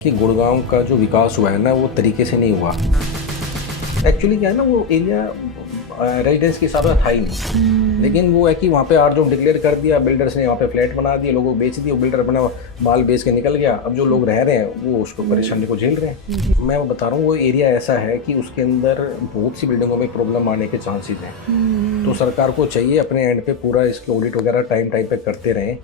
कि गुड़गांव का जो विकास हुआ है ना वो तरीके से नहीं हुआ। एक्चुअली क्या है ना, वो एरिया रेजिडेंस के हिसाब से था ही नहीं, लेकिन वो है कि वहाँ पे आर जोन डिक्लेयर कर दिया, बिल्डर्स ने वहाँ पे फ्लैट बना दिए, लोगों को बेच दिए, वो बिल्डर अपना माल बेच के निकल गया। अब जो लोग रह रहे हैं वो उसको परेशानी को झेल रहे हैं। मैं बता रहा हूँ वो एरिया ऐसा है कि उसके अंदर बहुत सी बिल्डिंगों में प्रॉब्लम आने के चांसेस हैं। तो सरकार को चाहिए अपने एंड पे पूरा इसके ऑडिट वगैरह टाइम पे करते रहें।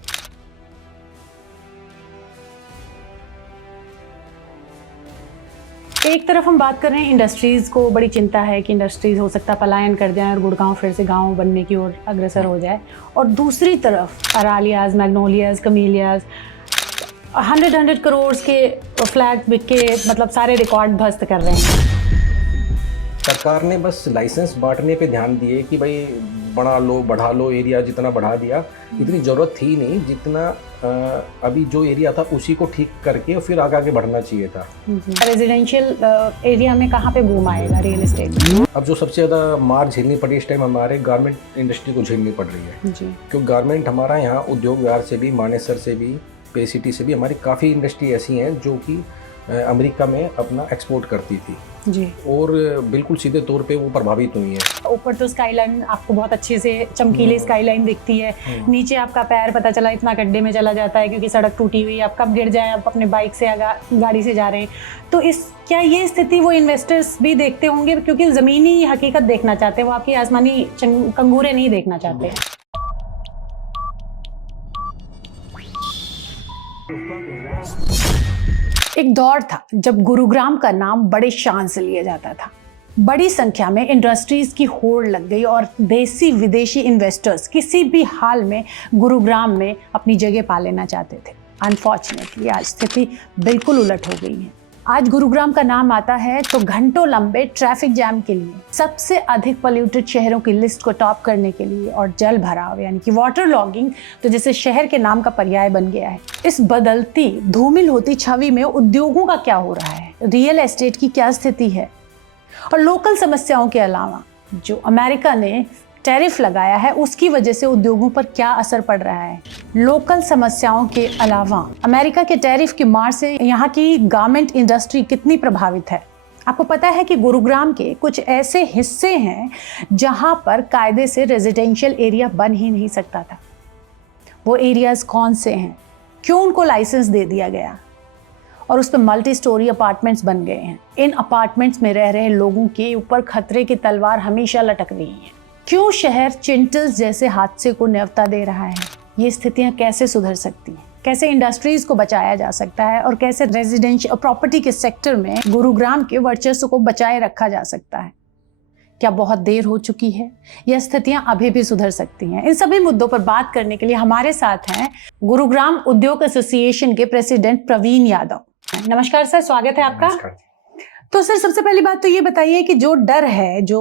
एक तरफ हम बात कर रहे हैं इंडस्ट्रीज़ को बड़ी चिंता है कि इंडस्ट्रीज़ हो सकता है पलायन कर जाए और गुड़गांव फिर से गांव बनने की ओर अग्रसर हो जाए, और दूसरी तरफ अरालियाज, मैग्नोलियाज, कमीलियाज 100 करोड़ के फ्लैट बिक के मतलब सारे रिकॉर्ड ध्वस्त कर रहे हैं। सरकार ने बस लाइसेंस बांटने पे ध्यान दिए कि भाई बढ़ा लो बढ़ा लो, एरिया जितना बढ़ा दिया, इतनी ज़रूरत थी नहीं जितना अभी जो एरिया था उसी को ठीक करके फिर आगे बढ़ना चाहिए था। रेजिडेंशियल एरिया में कहाँ पे बूम आएगा रियल एस्टेट? अब जो सबसे ज़्यादा मार झेलनी पड़ी इस टाइम हमारे गारमेंट इंडस्ट्री को झेलनी पड़ रही है जी। क्योंकि गारमेंट हमारा यहाँ उद्योग विहार से भी, मानेसर से भी, पे सिटी से भी हमारी काफ़ी इंडस्ट्री ऐसी हैं जो कि अमेरिका में अपना एक्सपोर्ट करती थी जी, और बिल्कुल सीधे तौर पे वो प्रभावित हुई है। ऊपर तो स्काईलाइन आपको बहुत अच्छे से चमकीली स्काईलाइन दिखती है, नीचे आपका पैर पता चला इतना गड्ढे में चला जाता है क्योंकि सड़क टूटी हुई है, आप कब गिर जाए, आप अपने बाइक से या गाड़ी से जा रहे हैं। तो क्या ये स्थिति वो इन्वेस्टर्स भी देखते होंगे क्योंकि ज़मीनी हकीकत देखना चाहते हैं, वो आपकी आसमानी कंगूरे नहीं देखना चाहते हैं। एक दौर था जब गुरुग्राम का नाम बड़े शान से लिया जाता था। बड़ी संख्या में इंडस्ट्रीज की होड़ लग गई और देसी विदेशी इन्वेस्टर्स किसी भी हाल में गुरुग्राम में अपनी जगह पा लेना चाहते थे। अनफॉर्चुनेटली आज स्थिति बिल्कुल उलट हो गई है। आज गुरुग्राम का नाम आता है तो घंटों लंबे ट्रैफिक जैम के लिए, सबसे अधिक पोल्यूटेड शहरों की लिस्ट को टॉप करने के लिए, और जल भराव यानी कि वाटर लॉगिंग तो जैसे शहर के नाम का पर्याय बन गया है। इस बदलती धूमिल होती छवि में उद्योगों का क्या हो रहा है, रियल एस्टेट की क्या स्थिति है, और लोकल समस्याओं के अलावा जो अमेरिका ने टैरिफ लगाया है उसकी वजह से उद्योगों पर क्या असर पड़ रहा है। लोकल समस्याओं के अलावा अमेरिका के टैरिफ की मार से यहाँ की गारमेंट इंडस्ट्री कितनी प्रभावित है। आपको पता है कि गुरुग्राम के कुछ ऐसे हिस्से हैं जहाँ पर कायदे से रेजिडेंशियल एरिया बन ही नहीं सकता था। वो एरियाज कौन से हैं, क्यों उनको लाइसेंस दे दिया गया और उस पर मल्टी स्टोरी अपार्टमेंट्स बन गए हैं। इन अपार्टमेंट्स में रह रहे लोगों के ऊपर खतरे की तलवार हमेशा लटक रही है। क्यों शहर चिंटल्स जैसे हादसे को न्योता दे रहा है। ये स्थितियां कैसे सुधर सकती हैं, कैसे इंडस्ट्रीज को बचाया जा सकता है, और कैसे रेजिडेंशियल प्रॉपर्टी के सेक्टर में गुरुग्राम के वर्चस्व को बचाए रखा जा सकता है। क्या बहुत देर हो चुकी है या स्थितियां अभी भी सुधर सकती हैं? इन सभी मुद्दों पर बात करने के लिए हमारे साथ हैं गुरुग्राम उद्योग एसोसिएशन के प्रेसिडेंट प्रवीण यादव। नमस्कार सर, स्वागत है आपका। तो सर, सबसे पहली बात तो ये बताइए कि जो डर है, जो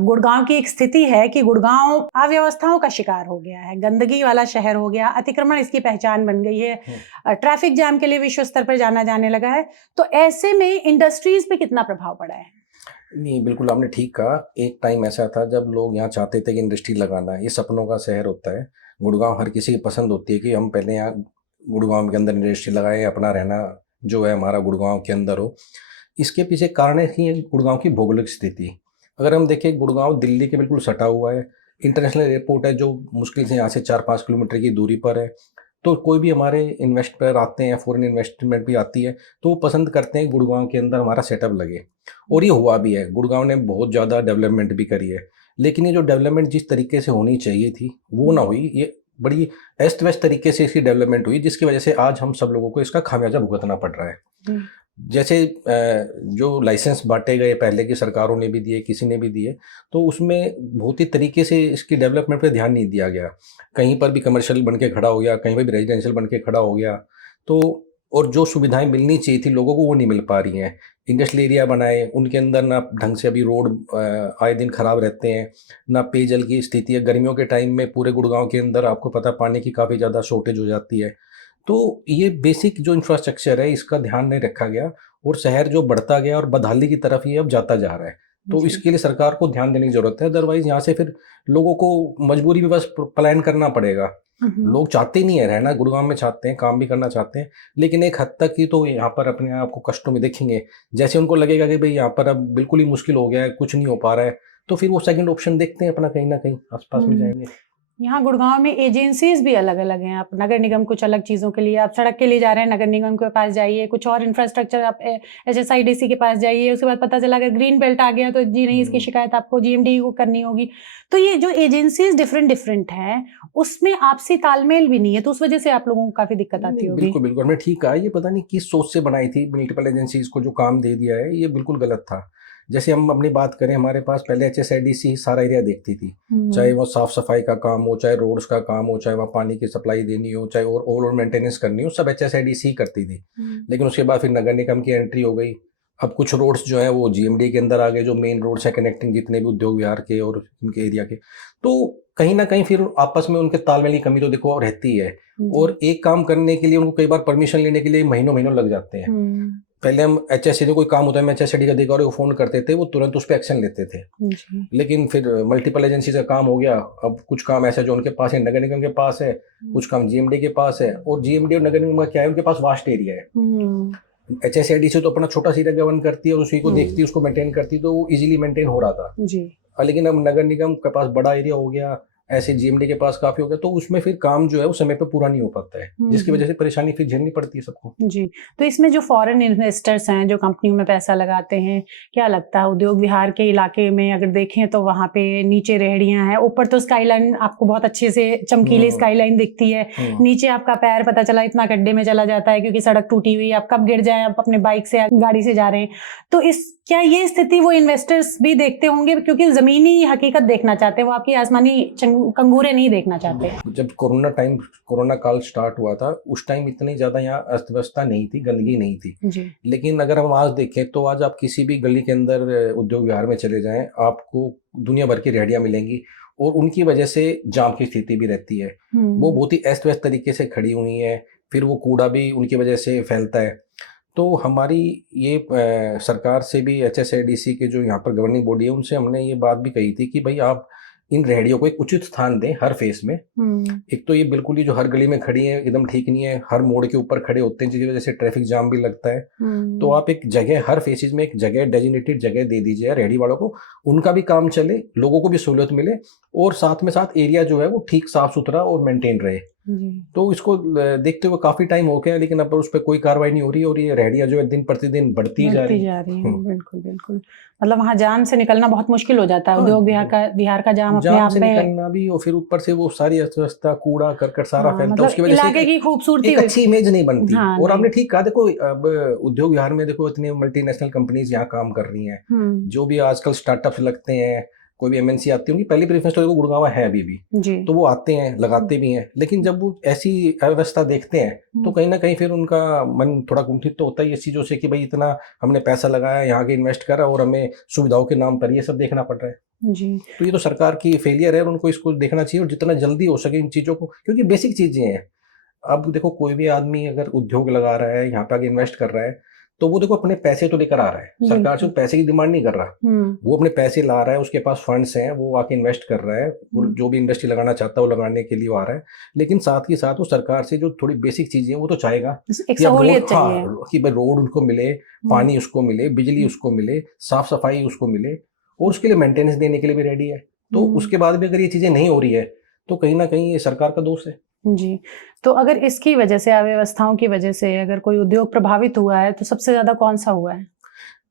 गुड़गांव की एक स्थिति है कि गुड़गांव अव्यवस्थाओं का शिकार हो गया है, गंदगी वाला शहर हो गया, अतिक्रमण इसकी पहचान बन गई है, ट्रैफिक जैम के लिए विश्व स्तर पर जाना जाने लगा है, तो ऐसे में इंडस्ट्रीज पे कितना प्रभाव पड़ा है? नहीं, बिल्कुल आपने ठीक कहा। एक टाइम ऐसा था जब लोग यहाँ चाहते थे कि इंडस्ट्री लगाना है, ये सपनों का शहर होता है। गुड़गांव हर किसी की पसंद होती है कि हम पहले यहाँ गुड़गांव के अंदर इंडस्ट्री लगाएं, अपना रहना जो है हमारा गुड़गांव के अंदर हो। इसके पीछे कारण है कि गुड़गांव की भौगोलिक स्थिति। अगर हम देखें, गुड़गांव दिल्ली के बिल्कुल सटा हुआ है, इंटरनेशनल एयरपोर्ट है जो मुश्किल से यहाँ से 4-5 किलोमीटर की दूरी पर है। तो कोई भी हमारे इन्वेस्टर आते हैं, फॉरेन इन्वेस्टमेंट भी आती है, तो वो पसंद करते हैं गुड़गांव के अंदर हमारा सेटअप लगे, और ये हुआ भी है। गुड़गांव ने बहुत ज़्यादा डेवलपमेंट भी करी है, लेकिन ये जो डेवलपमेंट जिस तरीके से होनी चाहिए थी वो ना हुई। ये बड़ी अस्त व्यस्त तरीके से इसकी डेवलपमेंट हुई, जिसकी वजह से आज हम सब लोगों को इसका खामियाजा भुगतना पड़ रहा है। जैसे जो लाइसेंस बांटे गए, पहले की सरकारों ने भी दिए, किसी ने भी दिए, तो उसमें बहुत ही तरीके से इसकी डेवलपमेंट पे ध्यान नहीं दिया गया। कहीं पर भी कमर्शियल बन के खड़ा हो गया, कहीं पर भी रेजिडेंशियल बन के खड़ा हो गया। तो और जो सुविधाएं मिलनी चाहिए थी लोगों को वो नहीं मिल पा रही हैं। इंडस्ट्रियल एरिया बनाए, उनके अंदर ना ढंग से अभी रोड आए दिन ख़राब रहते हैं, ना पेयजल की स्थिति है। गर्मियों के टाइम में पूरे गुड़गांव के अंदर आपको पता पानी की काफ़ी ज़्यादा शॉर्टेज हो जाती है। तो ये बेसिक जो इंफ्रास्ट्रक्चर है इसका ध्यान नहीं रखा गया, और शहर जो बढ़ता गया और बदहाली की तरफ ये अब जाता जा रहा है। तो जी। इसके लिए सरकार को ध्यान देने की जरूरत है, अदरवाइज यहाँ से फिर लोगों को मजबूरी में बस पलायन करना पड़ेगा। लोग चाहते नहीं है रहना, गुड़गांव में चाहते हैं, काम भी करना चाहते हैं, लेकिन एक हद तक ही तो यहाँ पर अपने आप को कष्टों में देखेंगे। जैसे उनको लगेगा कि भाई यहाँ पर अब बिल्कुल ही मुश्किल हो गया है, कुछ नहीं हो पा रहा है, तो फिर वो सेकंड ऑप्शन देखते हैं अपना, कहीं ना कहीं आसपास में जाएंगे। यहाँ गुड़गांव में एजेंसीज भी अलग अलग हैं। आप नगर निगम कुछ अलग चीज़ों के लिए, आप सड़क के लिए जा रहे हैं, नगर निगम के पास जाइए, कुछ और इंफ्रास्ट्रक्चर आप HSIDC के पास जाइए, उसके बाद पता चला अगर ग्रीन बेल्ट आ गया तो जी नहीं, इसकी शिकायत आपको GMD को करनी होगी। तो ये जो एजेंसीज डिफरेंट हैं, उसमें आपसी तालमेल भी नहीं है, तो उस वजह से आप लोगों को काफ़ी दिक्कत आती होगी। बिल्कुल बिल्कुल, हमने ठीक कहा, ये पता नहीं किस सोच से बनाई थी मल्टीपल एजेंसीज को जो काम दे दिया है, ये बिल्कुल गलत था। जैसे हम अपनी बात करें, हमारे पास पहले HSIDC सारा एरिया देखती थी, चाहे वो साफ सफाई का काम हो, चाहे रोड्स का काम हो, चाहे वहाँ पानी की सप्लाई देनी हो, चाहे और ओवरऑल मेंटेनेंस करनी हो, सब HSIDC करती थी। लेकिन उसके बाद फिर नगर निगम की एंट्री हो गई। अब कुछ रोड्स जो है वो GMD के अंदर आ गए, जो मेन रोड्स है कनेक्टिंग जितने भी उद्योग विहार के और इनके एरिया के। तो कहीं ना कहीं फिर आपस में उनके तालमेल की कमी तो देखो रहती है, और एक काम करने के लिए उनको कई बार परमिशन लेने के लिए महीनों महीनों लग जाते हैं। पहले हम HSID कोई काम होता है, हम HSID का अधिकारी को फोन करते थे, वो तुरंत उस पर एक्शन लेते थे। लेकिन फिर मल्टीपल एजेंसी का काम हो गया, अब कुछ काम ऐसा जो उनके पास है, नगर निगम के पास है, कुछ काम GMD के पास है, और GMD और नगर निगम का क्या है, उनके पास वास्ट एरिया है। HSIDC तो अपना छोटा सा एरिया गवर्न करती है और उसी को देखती है, उसको मेंटेन करती है, तो वो इजीली मेंटेन हो रहा था जी। लेकिन अब नगर निगम के पास बड़ा एरिया हो गया, ऐसे GMD के पास काफी हो गया, तो उसमें फिर काम जो है वो समय पे पूरा नहीं हो पाता है, जिसकी वजह से परेशानी फिर झेलनी पड़ती है सबको जी। तो इसमें जो फॉरेन इन्वेस्टर्स हैं, जो कंपनियों में पैसा लगाते हैं, क्या लगता है उद्योग विहार के इलाके में अगर देखें तो वहाँ पे नीचे रेहड़ियां हैं, ऊपर तो स्काईलाइन आपको बहुत अच्छे से चमकीली स्काईलाइन दिखती है, नीचे आपका पैर पता चला इतना गड्ढे में चला जाता है क्योंकि सड़क टूटी हुई, आप कब गिर जाए, आप अपने बाइक से गाड़ी से जा रहे हैं। तो क्या ये स्थिति वो इन्वेस्टर्स भी देखते होंगे, क्योंकि जमीनी हकीकत देखना चाहते हैं, वो आपकी आसमानी कंगूरे नहीं देखना चाहते। जब कोरोना काल स्टार्ट हुआ था, उस टाइम इतनी ज्यादा यहाँ अस्त व्यवस्था नहीं थी, गंदगी नहीं थी जी। लेकिन अगर हम आज देखें तो आज आप किसी भी गली के अंदर उद्योग विहार में चले जाएं, आपको दुनिया भर की रेहड़ियां मिलेंगी, और उनकी वजह से जाम की स्थिति भी रहती है। वो बहुत ही अस्त व्यस्त तरीके से खड़ी हुई है, फिर वो कूड़ा भी उनकी वजह से फैलता है। तो हमारी ये सरकार से भी, HSIDC के जो यहाँ पर गवर्निंग बॉडी है, उनसे हमने ये बात भी कही थी कि भाई आप इन रेहड़ियों को एक उचित स्थान दें हर फेस में। एक तो ये बिल्कुल ही जो हर गली में खड़ी है एकदम ठीक नहीं है, हर मोड़ के ऊपर खड़े होते हैं, जिसकी वजह से ट्रैफिक जाम भी लगता है। तो आप एक जगह, हर फेसेस में एक जगह, डेजिग्नेटेड जगह दे दीजिए रेहड़ी वालों को, उनका भी काम चले, लोगों को भी सहूलियत मिले, और साथ में साथ एरिया जो है वो ठीक साफ सुथरा और मेंटेन रहे। तो इसको देखते हुए काफी टाइम हो गया, लेकिन अब उस पर कोई कार्रवाई नहीं हो रही, और ये रेहड़ियां जो है दिन प्रतिदिन बढ़ती जा रही है। बिल्कुल बिल्कुल, मतलब वहाँ जाम से निकलना बहुत मुश्किल हो जाता है। उद्योग विहार का जाम अपने आप में निकलना भी, और फिर ऊपर से वो सारी अर्थव्यवस्था, कूड़ा करकट सारा फैलता है, मतलब उसकी वजह से इलाके की खूबसूरती, एक अच्छी इमेज नहीं बनती। और आपने ठीक कहा, देखो अब उद्योग विहार में देखो इतनी मल्टीनेशनल कंपनीज यहाँ काम कर रही हैं, जो भी आजकल स्टार्टअप्स लगते हैं, कोई भी MNC आती है, उनकी पहली प्रेफरेंस तो गुड़गांव है अभी भी जी। तो वो आते हैं, लगाते भी हैं, लेकिन जब वो ऐसी अव्यवस्था देखते हैं तो कहीं ना कहीं फिर उनका मन थोड़ा कुंठित तो होता है इस चीज़ों से कि भाई इतना हमने पैसा लगाया, यहाँ के इन्वेस्ट करा, और हमें सुविधाओं के नाम पर ये सब देखना पड़ रहा है जी। तो ये तो सरकार की फेलियर है, और उनको इसको देखना चाहिए, और जितना जल्दी हो सके इन चीज़ों को, क्योंकि बेसिक चीज़ें हैं। अब देखो कोई भी आदमी अगर उद्योग लगा रहा है, यहाँ पे आगे इन्वेस्ट कर रहा है, तो वो देखो अपने पैसे तो लेकर आ रहा है, सरकार से पैसे की डिमांड नहीं कर रहा, वो अपने पैसे ला रहा है, उसके पास फंड्स हैं, वो आके इन्वेस्ट कर रहा है, जो भी इंडस्ट्री लगाना चाहता है वो लगाने के लिए वो आ रहा है। लेकिन साथ ही साथ वो सरकार से जो थोड़ी बेसिक चीजें वो तो चाहेगा कि रोड उनको मिले, पानी उसको मिले, बिजली उसको मिले, साफ सफाई उसको मिले, और उसके लिए मेंटेनेंस देने के लिए भी रेडी है। तो उसके बाद भी अगर ये चीजें नहीं हो रही है तो कहीं ना कहीं ये सरकार का दोष है जी। तो अगर इसकी वजह से, अव्यवस्थाओं की वजह से अगर कोई उद्योग प्रभावित हुआ है तो सबसे ज्यादा कौन सा हुआ है?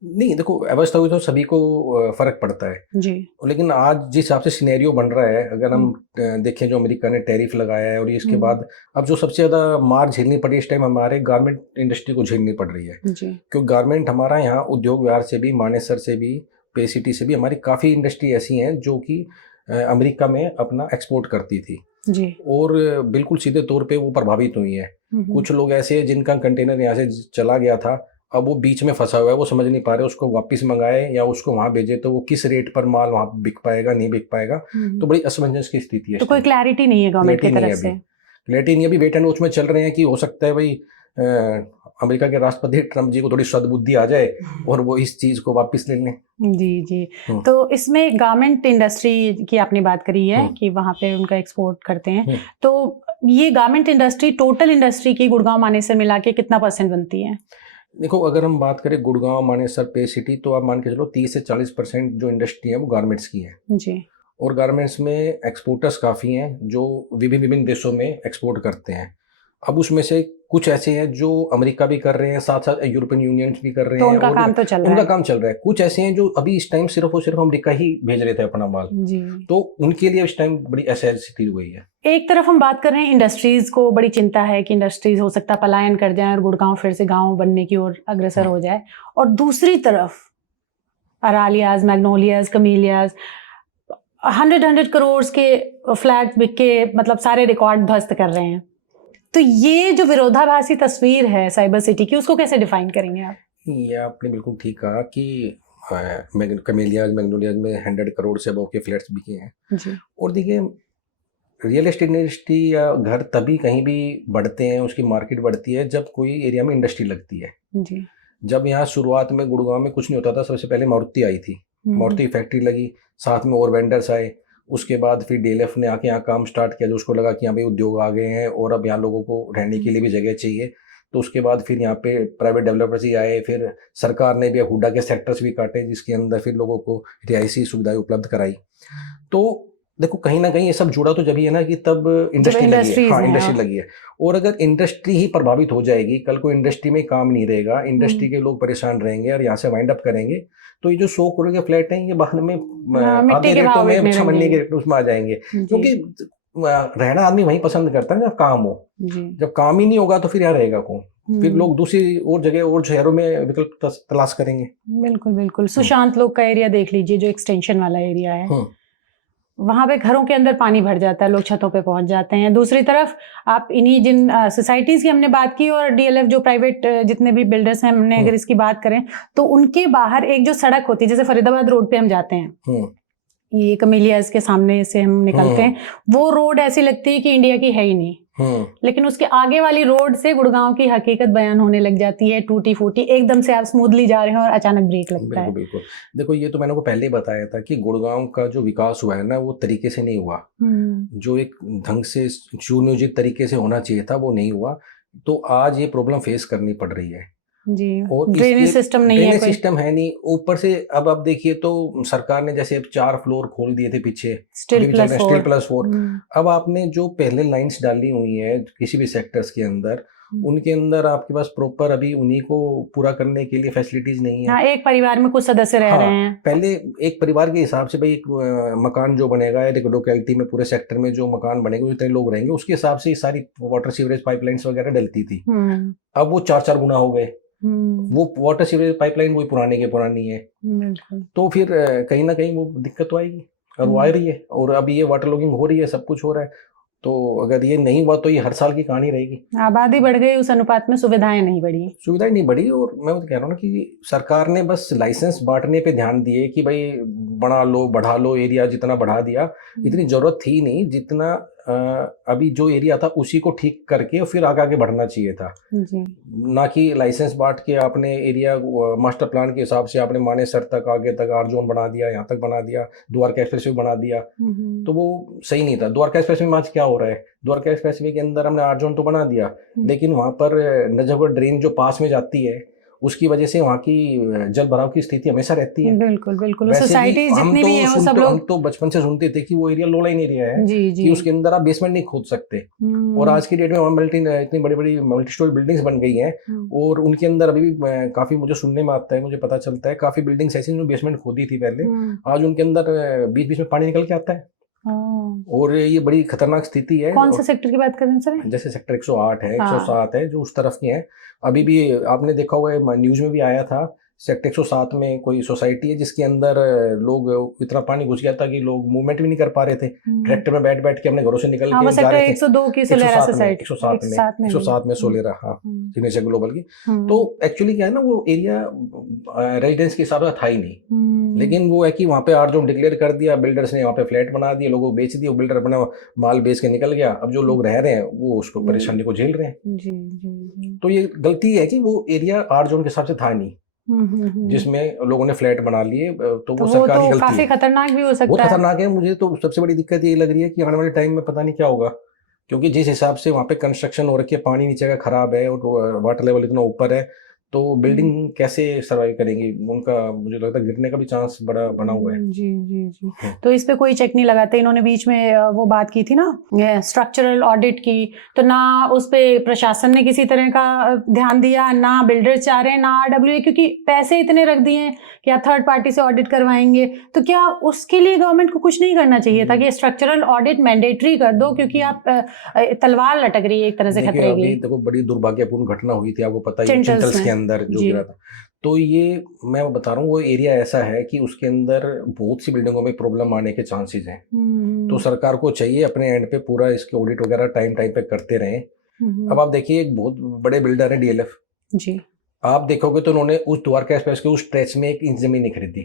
नहीं देखो, अवस्था हुई तो सभी को फर्क पड़ता है जी। लेकिन आज जिस हिसाब से सिनेरियो बन रहा है, अगर हम देखें जो अमेरिका ने टैरिफ लगाया है, और इसके बाद अब जो सबसे ज्यादा मार झेलनी पड़ी इस टाइम हमारे गारमेंट इंडस्ट्री को झेलनी पड़ रही है, क्योंकि गारमेंट हमारा यहाँ उद्योग विहार से भी, मानेसर से भी, पे सिटी से भी हमारी काफ़ी इंडस्ट्री ऐसी हैं जो कि अमेरिका में अपना एक्सपोर्ट करती थी जी। और बिल्कुल सीधे तौर पे वो प्रभावित हुई है। कुछ लोग ऐसे हैं जिनका कंटेनर यहाँ से चला गया था, अब वो बीच में फंसा हुआ है, वो समझ नहीं पा रहे उसको वापस मंगाए या उसको वहाँ भेजे तो वो किस रेट पर माल वहाँ बिक पाएगा, नहीं बिक पाएगा। तो बड़ी असमंजस की स्थिति है। तो कोई क्लैरिटी नहीं है गवर्नमेंट की तरफ से? क्लैरिटी नहीं, अभी वेट एंड वॉच में चल रहे हैं कि हो सकता है भाई अमेरिका के राष्ट्रपति ट्रम्प जी को थोड़ी सद्बुद्धि आ जाए और वो इस चीज़ को वापस ले लें। जी जी। तो इसमें गारमेंट इंडस्ट्री की आपने बात करी है कि वहाँ पे उनका एक्सपोर्ट करते हैं, तो ये गारमेंट इंडस्ट्री टोटल इंडस्ट्री की गुड़गांव मानेसर मिला के कितना % बनती है? देखो, अगर हम बात करें गुड़गांव मानेसर पे सिटी, तो आप मान के चलो 30 से 40% जो इंडस्ट्री है वो गारमेंट्स की है जी। और गारमेंट्स में एक्सपोर्टर्स काफ़ी हैं जो विभिन्न विभिन्न देशों में एक्सपोर्ट करते हैं। अब उसमें से कुछ ऐसे हैं जो अमेरिका भी कर रहे हैं, साथ साथ यूरोपियन यूनियन भी कर रहे तो हैं, उनका और काम तो चल रहा उनका है। काम चल रहा है। कुछ ऐसे हैं जो अभी इस टाइम सिर्फ और सिर्फ अमेरिका ही भेज रहे थे अपना माल, जी। तो उनके लिए इस टाइम बड़ी ऐसी स्थिति हुई है। एक तरफ हम बात कर रहे हैं इंडस्ट्रीज को बड़ी चिंता है कि इंडस्ट्रीज हो सकता है पलायन कर जाए और गुड़गांव फिर से गांव बनने की ओर अग्रसर हो जाए, और दूसरी तरफ अरालियाज, मैग्नोलियाज, कमीलियाज 100 करोड़ के फ्लैट बिक के मतलब सारे रिकॉर्ड ध्वस्त कर रहे हैं। तो ये जो विरोधाभासी तस्वीर है साइबर सिटी की, उसको कैसे डिफाइन करेंगे आप? ये आपने बिल्कुल ठीक कहा कि कमेलियाज मैग्नोलियाज में 100 करोड़ से अबव के फ्लैट्स बिके हैं जी। और देखिए, रियल एस्टेट इंडस्ट्री या घर तभी कहीं भी बढ़ते हैं, उसकी मार्केट बढ़ती है जब कोई एरिया में इंडस्ट्री लगती है। जी। जब यहाँ शुरुआत में गुड़गांव में कुछ नहीं होता था, सबसे पहले मारुति आई थी, मारुति फैक्ट्री लगी, साथ में और वेंडर्स आए, उसके बाद फिर डीएलएफ ने आके यहाँ काम स्टार्ट किया, जो उसको लगा कि यहाँ पे उद्योग आ गए हैं और अब यहाँ लोगों को रहने के लिए भी जगह चाहिए, तो उसके बाद फिर यहाँ पे प्राइवेट डेवलपर्स ही आए, फिर सरकार ने भी हुडा के सेक्टर्स भी काटे जिसके अंदर फिर लोगों को रिहायशी सुविधाएं उपलब्ध कराई। तो देखो, कहीं ना कहीं ये सब जुड़ा तो जब ही है ना कि तब इंडस्ट्री लगी है। हाँ, इंडस्ट्री लगी है, और अगर इंडस्ट्री ही प्रभावित हो जाएगी, कल को इंडस्ट्री में काम नहीं रहेगा, इंडस्ट्री के लोग परेशान रहेंगे और यहाँ से वाइंड अप करेंगे, तो ये जो 100 करोड़ के फ्लैट हैं ये बाद में आधे रेटों में 6 महीने के रेट उसमें आ जाएंगे, क्योंकि रहना आदमी वहीं पसंद करता है जब काम हो। जब काम ही नहीं होगा तो फिर यहाँ रहेगा कौन? फिर लोग दूसरी और जगह और शहरों में विकल्प तलाश करेंगे। बिल्कुल बिल्कुल। सुशांत लोग का एरिया देख लीजिए, जो एक्सटेंशन वाला एरिया है, वहाँ पे घरों के अंदर पानी भर जाता है, लोग छतों पे पहुंच जाते हैं। दूसरी तरफ आप इन्हीं जिन सोसाइटीज़ की हमने बात की और डीएलएफ जो प्राइवेट जितने भी बिल्डर्स हैं, हमने अगर इसकी बात करें तो उनके बाहर एक जो सड़क होती है, जैसे फरीदाबाद रोड पे हम जाते हैं, ये कमेलियाज के सामने से हम निकलते हैं, वो रोड ऐसी लगती है कि इंडिया की है ही नहीं, लेकिन उसके आगे वाली रोड से गुड़गांव की हकीकत बयान होने लग जाती है, टूटी फूटी, एकदम से आप स्मूथली जा रहे हैं और अचानक ब्रेक लगता है। बिल्कुल। देखो, ये तो मैंने को पहले ही बताया था कि गुड़गांव का जो विकास हुआ है ना, वो तरीके से नहीं हुआ, जो एक ढंग से सुनियोजित तरीके से होना चाहिए था वो नहीं हुआ, तो आज ये प्रॉब्लम फेस करनी पड़ रही है जी। और ड्रेनेज सिस्टम नहीं है, ड्रेनेज सिस्टम है नहीं, ऊपर से अब आप देखिए तो सरकार ने जैसे अब 4 फ्लोर खोल दिए थे पीछे, स्टील प्लस 4। अब आपने जो पहले लाइंस डाली हुई है किसी भी सेक्टर्स के अंदर, उनके अंदर आपके पास प्रॉपर अभी उन्हीं को पूरा करने के लिए फैसिलिटीज नहीं है। हाँ, एक परिवार में कुछ सदस्य रह रहे हैं। पहले एक परिवार के हिसाब से भाई एक मकान जो बनेगा, एक लोकेलिटी में पूरे सेक्टर में जो मकान बनेंगे जितने लोग रहेंगे उसके हिसाब से सारी वाटर सीवरेज पाइपलाइंस वगैरह डलती थी। अब वो 4 गुना हो गए, वो वाटर सीवरेज पाइपलाइन वही पुराने के पुरानी है, तो फिर कहीं ना कहीं वो दिक्कत तो आएगी, और वो आ रही है, और अब ये वाटर लॉगिंग हो रही है, सब कुछ हो रहा है, तो अगर ये नहीं हुआ तो ये हर साल की कहानी रहेगी। आबादी बढ़ गई, उस अनुपात में सुविधाएं नहीं बढ़ी, और मैं तो कह रहा हूँ ना कि सरकार ने बस लाइसेंस बांटने पे ध्यान दिए कि भाई बढ़ा लो एरिया, जितना बढ़ा दिया, इतनी जरूरत थी नहीं, जितना अभी जो एरिया था उसी को ठीक करके फिर आगे बढ़ना चाहिए था जी। ना कि लाइसेंस बांट के आपने एरिया मास्टर प्लान के हिसाब से आपने मानेसर तक आगे तक आर जोन बना दिया, यहाँ तक बना दिया, द्वारका एक्सप्रेसवे बना दिया, तो वो सही नहीं था। द्वारका एक्सप्रेसवे में आज क्या हो रहा है, द्वारका एक्सप्रेसवे के अंदर हमने आर जोन तो बना दिया, लेकिन वहाँ पर नजफगढ़ ड्रेन जो पास में जाती है उसकी वजह से वहाँ की जल भराव की स्थिति हमेशा रहती है। बिल्कुल। सोसाइटी जितनी भी है वो सब लोग, हम तो बचपन से सुनते थे कि वो एरिया लो लाइन एरिया है, जी। कि उसके अंदर आप बेसमेंट नहीं खोद सकते, और आज की डेट में इतनी बड़ी बड़ी मल्टी स्टोरी बिल्डिंग्स बन गई हैं, और उनके अंदर अभी भी काफी मुझे सुनने में आता है, मुझे पता चलता है काफी बिल्डिंग्स ऐसी जो बेसमेंट खोदी थी पहले, आज उनके अंदर बीच बीच में पानी निकल के आता है, और ये बड़ी खतरनाक स्थिति है। कौन से सेक्टर की बात कर रहे हैं सर? जैसे सेक्टर 108 है, 107 है, जो उस तरफ की है। अभी भी आपने देखा हुआ है, न्यूज में भी आया था, सेक्टर 107 में कोई सोसाइटी है जिसके अंदर लोग इतना पानी घुस गया था कि लोग मूवमेंट भी नहीं कर पा रहे थे, ट्रैक्टर में बैठ बैठ के अपने घरों से निकल के जा रहे थे। 102 की सोलेरा सोसाइटी, 107 में सोलेरा, हाँ, सिग्नेचर ग्लोबल की। तो एक्चुअली क्या है ना, वो एरिया रेजिडेंस के हिसाब से था ही नहीं, लेकिन वो है कि वहाँ पे आर जोन डिक्लेयर कर दिया, बिल्डर्स ने वहाँ पे फ्लैट बना दिए, लोगों को बेच दिया, बिल्डर अपना माल बेच के निकल गया, अब जो लोग रह रहे हैं वो उसको परेशानी को झेल रहे हैं। जी। तो ये गलती है कि वो एरिया आर जोन के हिसाब से था नहीं, जिसमें लोगों ने फ्लैट बना लिए, तो वो सरकार की गलती काफी है। खतरनाक भी हो सकता बहुत है। खतरनाक है। मुझे तो सबसे बड़ी दिक्कत ये लग रही है कि आने वाले टाइम में पता नहीं क्या होगा, क्योंकि जिस हिसाब से वहाँ पे कंस्ट्रक्शन हो रखी है, पानी नीचे का खराब है और वाटर लेवल इतना ऊपर है, तो बिल्डिंग कैसे सर्वाइव करेंगी, उनका मुझे लगता है गिरने का भी चांस बड़ा बना हुआ है। जी जी जी। तो इस पे कोई चेक नहीं लगाते। इन्होंने बीच में वो बात की थी ना स्ट्रक्चरल ऑडिट की, तो ना उस पे प्रशासन ने किसी तरह का ध्यान दिया, ना बिल्डर्स चाह रहे हैं, ना RWA, क्योंकि पैसे इतने रख दिए हैं कि आप थर्ड पार्टी से ऑडिट करवाएंगे। तो क्या उसके लिए गवर्नमेंट को कुछ नहीं करना चाहिए था कि स्ट्रक्चरल ऑडिट मैंडेटरी कर दो, क्योंकि आप तलवार लटक रही है एक तरह से देखिए खतरे अभी की। देखो बड़ी दुर्भाग्यपूर्ण घटना हुई थी, आपको पता ही है, चिंटल्स चिंटल्स के में। अंदर जो जी। गिरा था। तो ये मैं बता रहा हूँ, वो एरिया ऐसा है कि उसके अंदर बहुत सी बिल्डिंगों में प्रॉब्लम आने के चांसेस हैं। तो सरकार को चाहिए अपने एंड पे पूरा इसके ऑडिट वगैरह टाइम टाइम पे करते रहें। अब आप देखिए, एक बहुत बड़े बिल्डर है DLF जी। आप देखोगे तो उन्होंने उस द्वारका एक्सप्रेस के उस स्ट्रेच में 1 इंच जमीन नहीं खरीदी,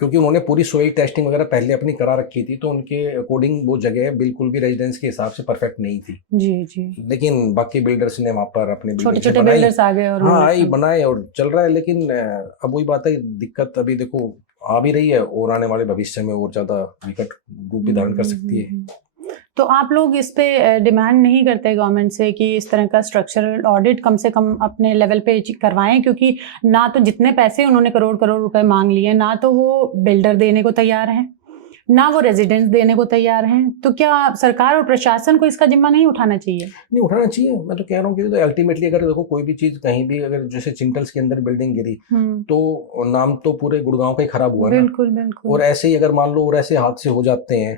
क्योंकि उन्होंने पूरी सोइल टेस्टिंग वगैरह पहले अपनी करा रखी थी, तो उनके अकॉर्डिंग वो जगह बिल्कुल भी रेजिडेंस के हिसाब से परफेक्ट नहीं थी। जी जी। लेकिन बाकी बिल्डर्स ने वहाँ पर अपने छोटे बिल्डिंग छोटे बनाई, बिल्डर्स आ गए और हाँ उन्होंने आई बनाए और चल रहा है। लेकिन अब वही बात है, दिक्कत अभी देखो आ भी रही है और आने वाले भविष्य में और ज़्यादा विकट रूप भी धारण कर सकती है। तो आप लोग इस पे डिमांड नहीं करते गवर्नमेंट से कि इस तरह का स्ट्रक्चरल ऑडिट कम से कम अपने लेवल पे करवाएं, क्योंकि ना तो जितने पैसे उन्होंने करोड़ करोड़ रुपए मांग लिए, ना तो वो बिल्डर देने को तैयार हैं, ना वो रेजिडेंट्स देने को तैयार हैं। तो क्या सरकार और प्रशासन को इसका जिम्मा नहीं उठाना चाहिए? नहीं उठाना चाहिए, मैं तो कह रहा हूँ कि तो अल्टीमेटली अगर देखो कोई भी चीज़ कहीं भी, अगर जैसे चिंटल्स के अंदर बिल्डिंग गिरी तो नाम तो पूरे गुड़गांव का ही खराब हुआ ना। बिल्कुल बिल्कुल। और ऐसे ही अगर मान लो और ऐसे हादसे हो जाते हैं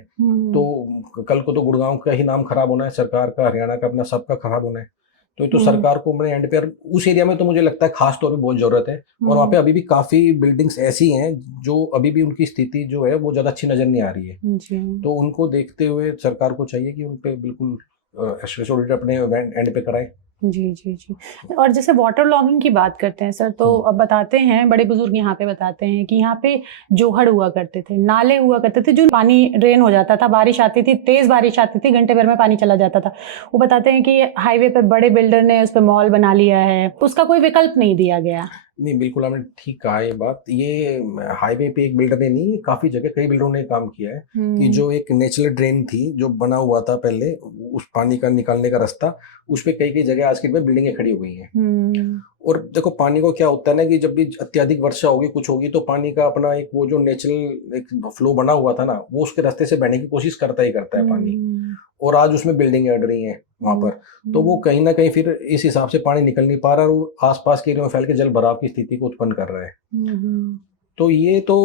तो कल को तो गुड़गांव का ही नाम खराब होना है, सरकार का, हरियाणा का, अपना सबका खराब होना है। तो ये तो सरकार को अपने एंड पे, उस एरिया में तो मुझे लगता है खास तौर पे बहुत जरूरत है। और वहाँ पे अभी भी काफी बिल्डिंग्स ऐसी हैं जो अभी भी उनकी स्थिति जो है वो ज्यादा अच्छी नजर नहीं आ रही है। तो उनको देखते हुए सरकार को चाहिए कि उन पे बिल्कुल स्ट्रेस ऑडिट अपने एंड पे कराए। जी जी जी। और जैसे वाटर लॉगिंग की बात करते हैं सर, तो अब बताते हैं बड़े बुजुर्ग यहाँ पे बताते हैं कि यहाँ पे जोहड़ हुआ करते थे, नाले हुआ करते थे, जो पानी ड्रेन हो जाता था, बारिश आती थी, तेज बारिश आती थी, घंटे भर में पानी चला जाता था। वो बताते हैं कि हाईवे पे बड़े बिल्डर ने उस पर मॉल बना लिया है, उसका कोई विकल्प नहीं दिया गया। नहीं बिल्कुल आपने ठीक कहा ये बात। ये हाईवे पे एक बिल्डर ने नहीं, काफी जगह कई बिल्डरों ने काम किया है कि जो एक नेचुरल ड्रेन थी जो बना हुआ था पहले, उस पानी का निकालने का रास्ता, उस पे कई कई जगह आज के दिन बिल्डिंगें खड़ी हो गई हैं। और देखो पानी को क्या होता है ना कि जब भी अत्यधिक वर्षा होगी, कुछ होगी, तो पानी का अपना एक वो जो नेचुरल एक फ्लो बना हुआ था ना, वो उसके रास्ते से बहने की कोशिश करता ही करता है पानी। और आज उसमें बिल्डिंगें अड़ रही हैं वहां पर, तो वो कहीं ना कहीं फिर इस हिसाब से पानी निकल नहीं पा रहा और आसपास के एरिया में फैल के जल भराव की स्थिति को उत्पन्न कर रहा है। तो ये तो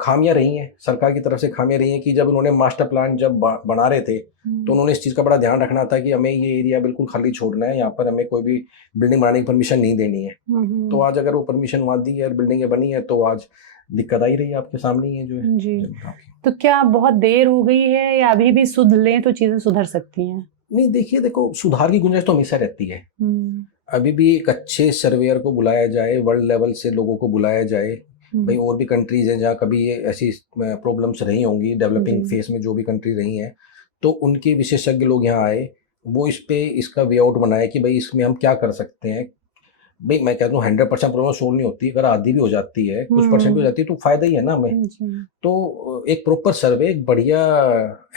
खामियां रही हैं, सरकार की तरफ से खामियां रही हैं कि जब उन्होंने मास्टर प्लान जब बना रहे थे तो उन्होंने इस चीज़ का बड़ा ध्यान रखना था कि हमें ये एरिया बिल्कुल खाली छोड़ना है, यहाँ पर हमें कोई भी बिल्डिंग बनाने की परमिशन नहीं देनी है। तो आज अगर वो परमिशन वहाँ दी है और बिल्डिंगें बनी है तो आज दिक्कत आई रही है, आपके सामने ही है जो है जी। तो क्या बहुत देर हो गई है या अभी भी सुध लें तो चीजें सुधर सकती हैं? नहीं देखिए, देखो सुधार की गुंजाइश तो हमेशा रहती है। अभी भी एक अच्छे सर्वेयर को बुलाया जाए, वर्ल्ड लेवल से लोगों को बुलाया जाए। भाई और भी कंट्रीज हैं जहाँ कभी ये ऐसी प्रॉब्लम्स रही होंगी, डेवलपिंग फेस में जो भी कंट्री रही हैं, तो उनके विशेषज्ञ लोग यहाँ आए, वो इस पे इसका वे आउट बनाए कि भाई इसमें हम क्या कर सकते हैं। भाई मैं कहता हूँ 100% प्रॉब्लम सोल्व नहीं होती, अगर आधी भी हो जाती है, कुछ परसेंट भी हो जाती है, तो फायदा ही है ना हमें। तो एक प्रॉपर सर्वे, एक बढ़िया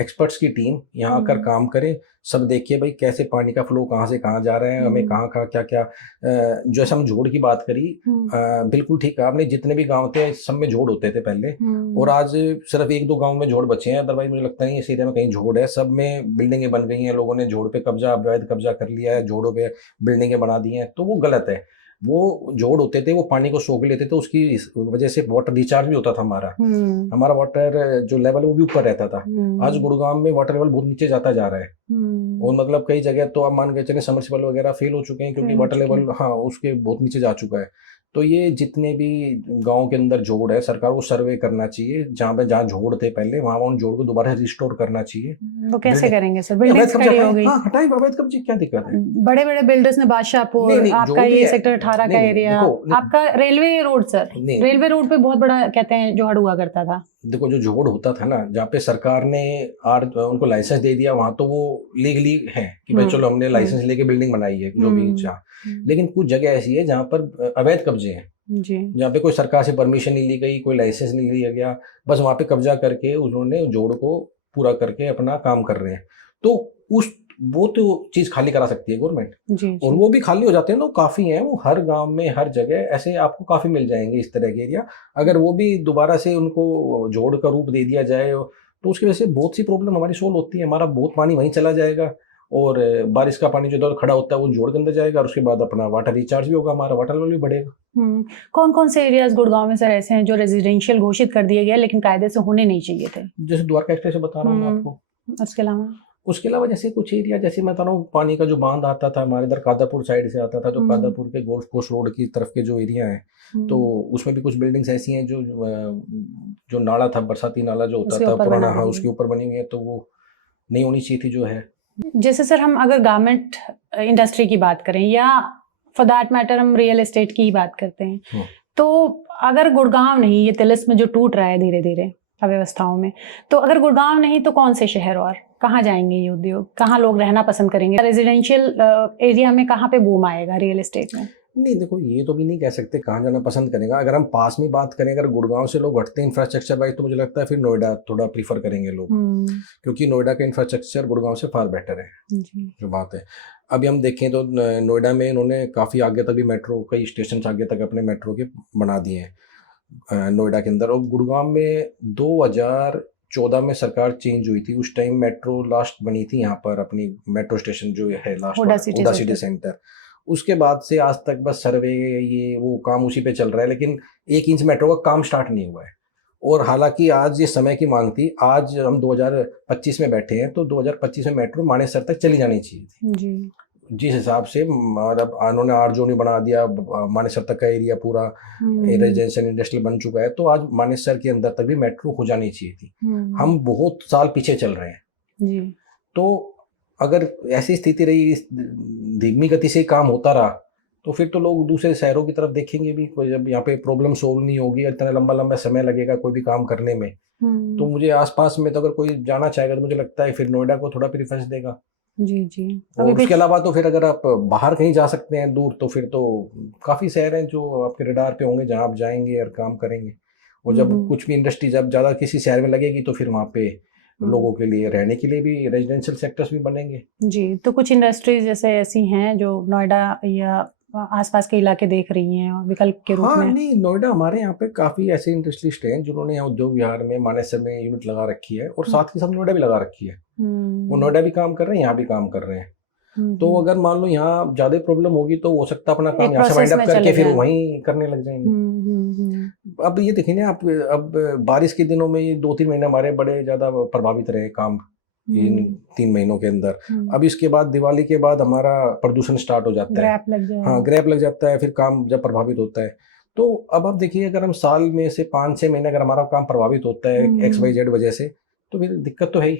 एक्सपर्ट्स की टीम यहाँ आकर काम करे, सब देखिए भाई कैसे पानी का फ्लो कहाँ से कहाँ जा रहा है, हमें कहाँ कहाँ क्या क्या। जैसे हम जोड़ की बात करी, बिल्कुल ठीक है आपने, जितने भी गांव थे सब में जोड़ होते थे पहले, और आज सिर्फ 1-2 गांव में जोड़ बचे हैं, अदरवाइज मुझे लगता नहीं इस एरिया में कहीं जोड़ है। सब में बिल्डिंगें बन गई हैं, लोगों ने जोड़ पे कब्जा, अवैध कब्जा कर लिया है, जोड़ों पे बिल्डिंगें बना दी हैं, तो वो गलत है। वो जोड़ होते थे, वो पानी को सोख लेते थे, उसकी वजह से वाटर रिचार्ज भी होता था हमारा वाटर जो लेवल वो भी ऊपर रहता था। आज गुड़गांव में वाटर लेवल बहुत नीचे जाता जा रहा है, और मतलब कई जगह तो आप मान के चले समरसेबल वगैरह फेल हो चुके हैं, क्योंकि वाटर लेवल उसके बहुत नीचे जा चुका है। तो ये जितने भी गांव के अंदर जोड़ है, सरकार को सर्वे करना चाहिए, जहाँ जोड़ थे पहले वहाँ उन जोड़ को दोबारा रिस्टोर करना चाहिए। वो कैसे बिल्डिंग- करेंगे सर? अवैध बिल्डिंग्स कब्जा खड़ी हो हटाएं, गई, हाँ हटाएं अवैध कब्जे, क्या दिक्कत है? बड़े बड़े बिल्डर्स ने बादशाहपुर, नहीं, आपका जो भी ये है, सेक्टर 18 का नहीं, एरिया, देखो, आपका रेलवे रोड सर, नहीं, रेलवे रोड पे बहुत बड़ा कहते हैं जोहड़ हुआ करता था। देखो जो जोड़ होता था ना, जहाँ पे सरकार ने उनको लाइसेंस दे दिया, वहां तो वो लीगली है कि भाई चलो हमने लाइसेंस लेके बिल्डिंग बनाई है जो भी चाह। लेकिन कुछ जगह ऐसी है जहाँ पर अवैध कब्जे हैं, जहाँ पे कोई सरकार से परमिशन नहीं ली गई, कोई लाइसेंस नहीं लिया गया, बस वहां पे कब्जा करके उन्होंने जोड़ को पूरा करके अपना काम कर रहे हैं। तो उस वो तो चीज खाली करा सकती है गवर्नमेंट, और वो भी खाली हो जाते हैं तो काफी हैं, वो हर गांव में हर जगह ऐसे आपको काफी मिल जाएंगे इस तरह के एरिया। अगर वो भी दोबारा से उनको जोड़ का रूप दे दिया जाए तो उसकी वजह से बहुत सी प्रॉब्लम हमारी सोल्व होती है। हमारा बहुत पानी वहीं चला जाएगा, और बारिश का पानी जो इधर खड़ा होता है वो जोड़ के अंदर जाएगा, और उसके बाद अपना वाटर रिचार्ज भी होगा, हमारा वाटर लेवल भी बढ़ेगा। कौन कौन से एरियाज गुड़गांव में सर ऐसे हैं जो रेजिडेंशियल घोषित कर दिए गए लेकिन कायदे से होने नहीं चाहिए थे? जैसे द्वारका एक्सप्रेस से बता रहा हूँ मैं आपको। उसके अलावा जैसे कुछ एरिया, जैसे मैं बता रहा हूँ, पानी का जो बांध आता था हमारे इधर कादापुर साइड से आता था, तो कादापुर के गोल्फ कोर्स रोड की तरफ के जो एरिया है, तो उसमें भी कुछ बिल्डिंग्स ऐसी हैं जो नाला था, बरसाती नाला जो होता था पुराना, हाँ उसके ऊपर बनी हुई है, तो वो नहीं होनी चाहिए थी जो है। जैसे सर हम अगर गारमेंट इंडस्ट्री की बात करें, या फॉर दैट मैटर हम रियल एस्टेट की ही बात करते हैं, तो अगर गुड़गांव नहीं, ये तिलिस्म जो टूट रहा है धीरे धीरे अव्यवस्थाओं में, तो अगर गुड़गांव नहीं तो कौन से शहर और कहाँ जाएंगे ये उद्योग? कहाँ लोग रहना पसंद करेंगे? रेजिडेंशियल एरिया में कहाँ पे बूम आएगा रियल एस्टेट में? नहीं देखो, ये तो भी नहीं कह सकते कहाँ जाना पसंद करेगा। अगर हम पास में बात करें, अगर गुड़गांव से लोग हटते हैं इंफ्रास्ट्रक्चर वाइज, तो मुझे लगता है फिर नोएडा थोड़ा प्रीफर करेंगे लोग, क्योंकि नोएडा का इंफ्रास्ट्रक्चर गुड़गांव से फार बेटर है जो बात है। अभी हम देखें तो नोएडा में इन्होंने काफ़ी आगे तक भी मेट्रो, कई स्टेशन आगे तक अपने मेट्रो के बना दिए हैं नोएडा के अंदर। और गुड़गांव में 2014 में सरकार चेंज हुई थी, उस टाइम मेट्रो लास्ट बनी थी यहाँ पर, अपनी मेट्रो स्टेशन जो है लास्ट हुडा सिटी सेंटर। उसके बाद से आज तक बस सर्वे ये वो काम उसी पे चल रहा है, लेकिन 1 इंच मेट्रो का काम स्टार्ट नहीं हुआ है। और हालांकि आज ये समय की मांग थी, आज हम 2025 में बैठे हैं, तो 2025 में मेट्रो मानेसर तक चली जानी चाहिए थी। जिस हिसाब से मतलब उन्होंने आरजोनी बना दिया, मानेसर तक का एरिया पूरा रेजिडेंशियल इंडस्ट्रियल बन चुका है, तो आज मानेसर के अंदर तक भी मेट्रो हो जानी चाहिए थी। हम बहुत साल पीछे चल रहे हैं। तो अगर ऐसी स्थिति रही, धीमी गति से काम होता रहा, तो फिर तो लोग दूसरे शहरों की तरफ देखेंगे भी। कोई जब यहाँ पे प्रॉब्लम सोल्व नहीं होगी, इतना लंबा लंबा समय लगेगा कोई भी काम करने में, तो मुझे आसपास में तो अगर कोई जाना चाहेगा तो मुझे लगता है फिर नोएडा को थोड़ा प्रेफरेंस देगा। जी। और उसके अलावा तो फिर अगर आप बाहर कहीं जा सकते हैं दूर, तो फिर तो काफ़ी शहर हैं जो आपके रडार पे होंगे जहाँ आप जाएंगे और काम करेंगे। और जब कुछ भी इंडस्ट्री जब ज़्यादा किसी शहर में लगेगी, तो फिर वहाँ पे लोगों के लिए रहने के लिए भी रेजिडेंशियल सेक्टर्स भी बनेंगे। जी, तो कुछ इंडस्ट्रीज जैसे ऐसी हैं जो नोएडा या आसपास के इलाके देख रही हैं विकल्प के रूप में? हाँ नहीं, नोएडा हमारे यहाँ पे काफ़ी ऐसे इंडस्ट्रिस्ट हैं जिन्होंने यहाँ उद्योग विहार में, मानेसर में यूनिट लगा रखी है, और साथ ही साथ नोएडा भी लगा रखी है। वो नोएडा भी काम कर रहे हैं, यहाँ भी काम कर रहे हैं। तो अगर मान लो यहाँ ज़्यादा प्रॉब्लम होगी, तो हो सकता है अपना काम यहाँ से वाइंड अप करके फिर वहीं करने लग जाएंगे। अब ये देखेंगे आप, अब बारिश के दिनों में ये 2-3 महीने हमारे बड़े ज़्यादा प्रभावित रहे काम, इन 3 महीनों के अंदर। अब इसके बाद दिवाली के बाद हमारा प्रदूषण स्टार्ट हो जाता है, हाँ ग्रैप लग जाता है, फिर काम जब प्रभावित होता है। तो अब आप देखिए, अगर हम साल में से 5-6 महीने अगर हमारा काम प्रभावित होता है XYZ वजह से, तो फिर दिक्कत तो है ही।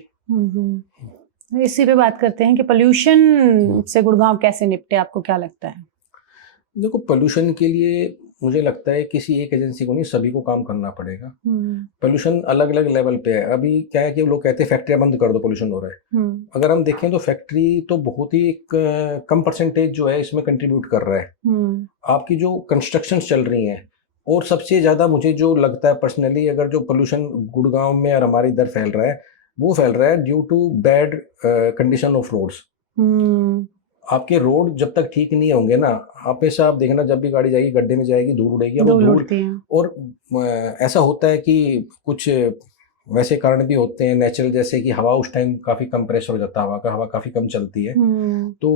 इसी पे बात करते हैं कि पोल्यूशन से गुड़गांव कैसे निपटे, आपको क्या लगता है? देखो, पोल्यूशन के लिए मुझे लगता है किसी एक एजेंसी को नहीं, सभी को काम करना पड़ेगा। पोल्यूशन अलग अलग लेवल पे है। अभी क्या है कि लोग कहते हैं फैक्ट्रियां बंद कर दो, पोल्यूशन हो रहा है। अगर हम देखें तो फैक्ट्री तो बहुत ही एक कम परसेंटेज जो है इसमें कंट्रीब्यूट कर रहा है। आपकी जो कंस्ट्रक्शन चल रही हैं, और सबसे ज़्यादा मुझे जो लगता है पर्सनली, अगर जो पोल्यूशन गुड़गांव में और हमारे इधर फैल रहा है, वो फैल रहा है due to bad condition of roads. आपके रोड जब तक ठीक नहीं होंगे ना, हमेशा आप देखना जब भी गाड़ी जाएगी गड्ढे में जाएगी, धूल उड़ेगी, और ऐसा होता है कि कुछ वैसे कारण भी होते हैं नेचुरल, जैसे कि हवा उस टाइम काफ़ी कम प्रेशर हो जाता है, हवा काफ़ी कम चलती है, तो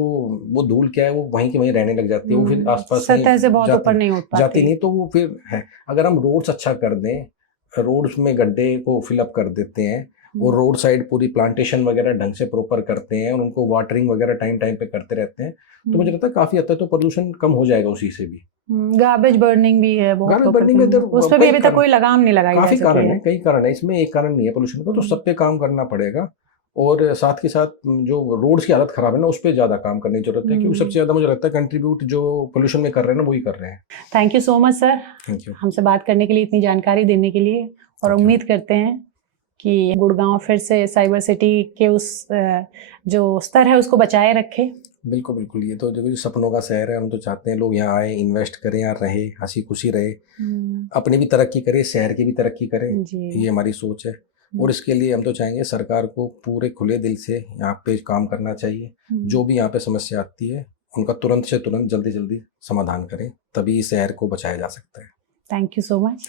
वो धूल क्या है, वो वहीं की वहीं रहने लग जाती है, वो फिर आसपास सतह से बहुत ऊपर नहीं जाती नहीं, तो वो फिर है। अगर हम रोड्स अच्छा कर दें, रोड्स में गड्ढे को फिलअप कर देते हैं, और रोड साइड पूरी प्लांटेशन वगैरह ढंग से प्रॉपर करते हैं, और उनको वाटरिंग वगैरह टाइम टाइम पे करते रहते हैं, तो मुझे लगता है काफ़ी हद तक तो प्रदूषण कम हो जाएगा उसी से भी। गार्बेज बर्निंग भी है बहुत गार्बेज लोग बर्निंग करते में हैं। तो उस पर भी कई अभी तक कारण, कोई लगाम नहीं लगाई जा काफी सकी कारण है। है, कई कारण है, इसमें एक कारण नहीं है पोल्यूशन का, तो सब पे काम करना पड़ेगा। और साथ के साथ जो रोड्स की हालत खराब है ना, उस पर ज्यादा काम करने की जरूरत है, क्योंकि सबसे ज्यादा मुझे लगता है कंट्रीब्यूट जो पोल्यूशन में कर रहे हैं ना, वही कर रहे हैं। Thank you so much sir, thank you. हमसे बात करने के लिए, इतनी जानकारी देने के लिए। और Thank you. उम्मीद करते हैं कि गुड़गांव फिर से साइबर सिटी के उस जो स्तर है उसको बचाए रखे। बिल्कुल बिल्कुल, ये तो जो सपनों का शहर है, हम तो चाहते हैं लोग यहाँ आए, इन्वेस्ट करें, यहाँ रहे, हंसी खुशी रहे, अपनी भी तरक्की करे, शहर की भी तरक्की करें, जी। ये हमारी सोच है। और इसके लिए हम तो चाहेंगे सरकार को पूरे खुले दिल से यहाँ पे काम करना चाहिए। जो भी यहाँ पे समस्या आती है उनका तुरंत से तुरंत जल्दी जल्दी समाधान करें, तभी शहर को बचाया जा सकता है। Thank you so much.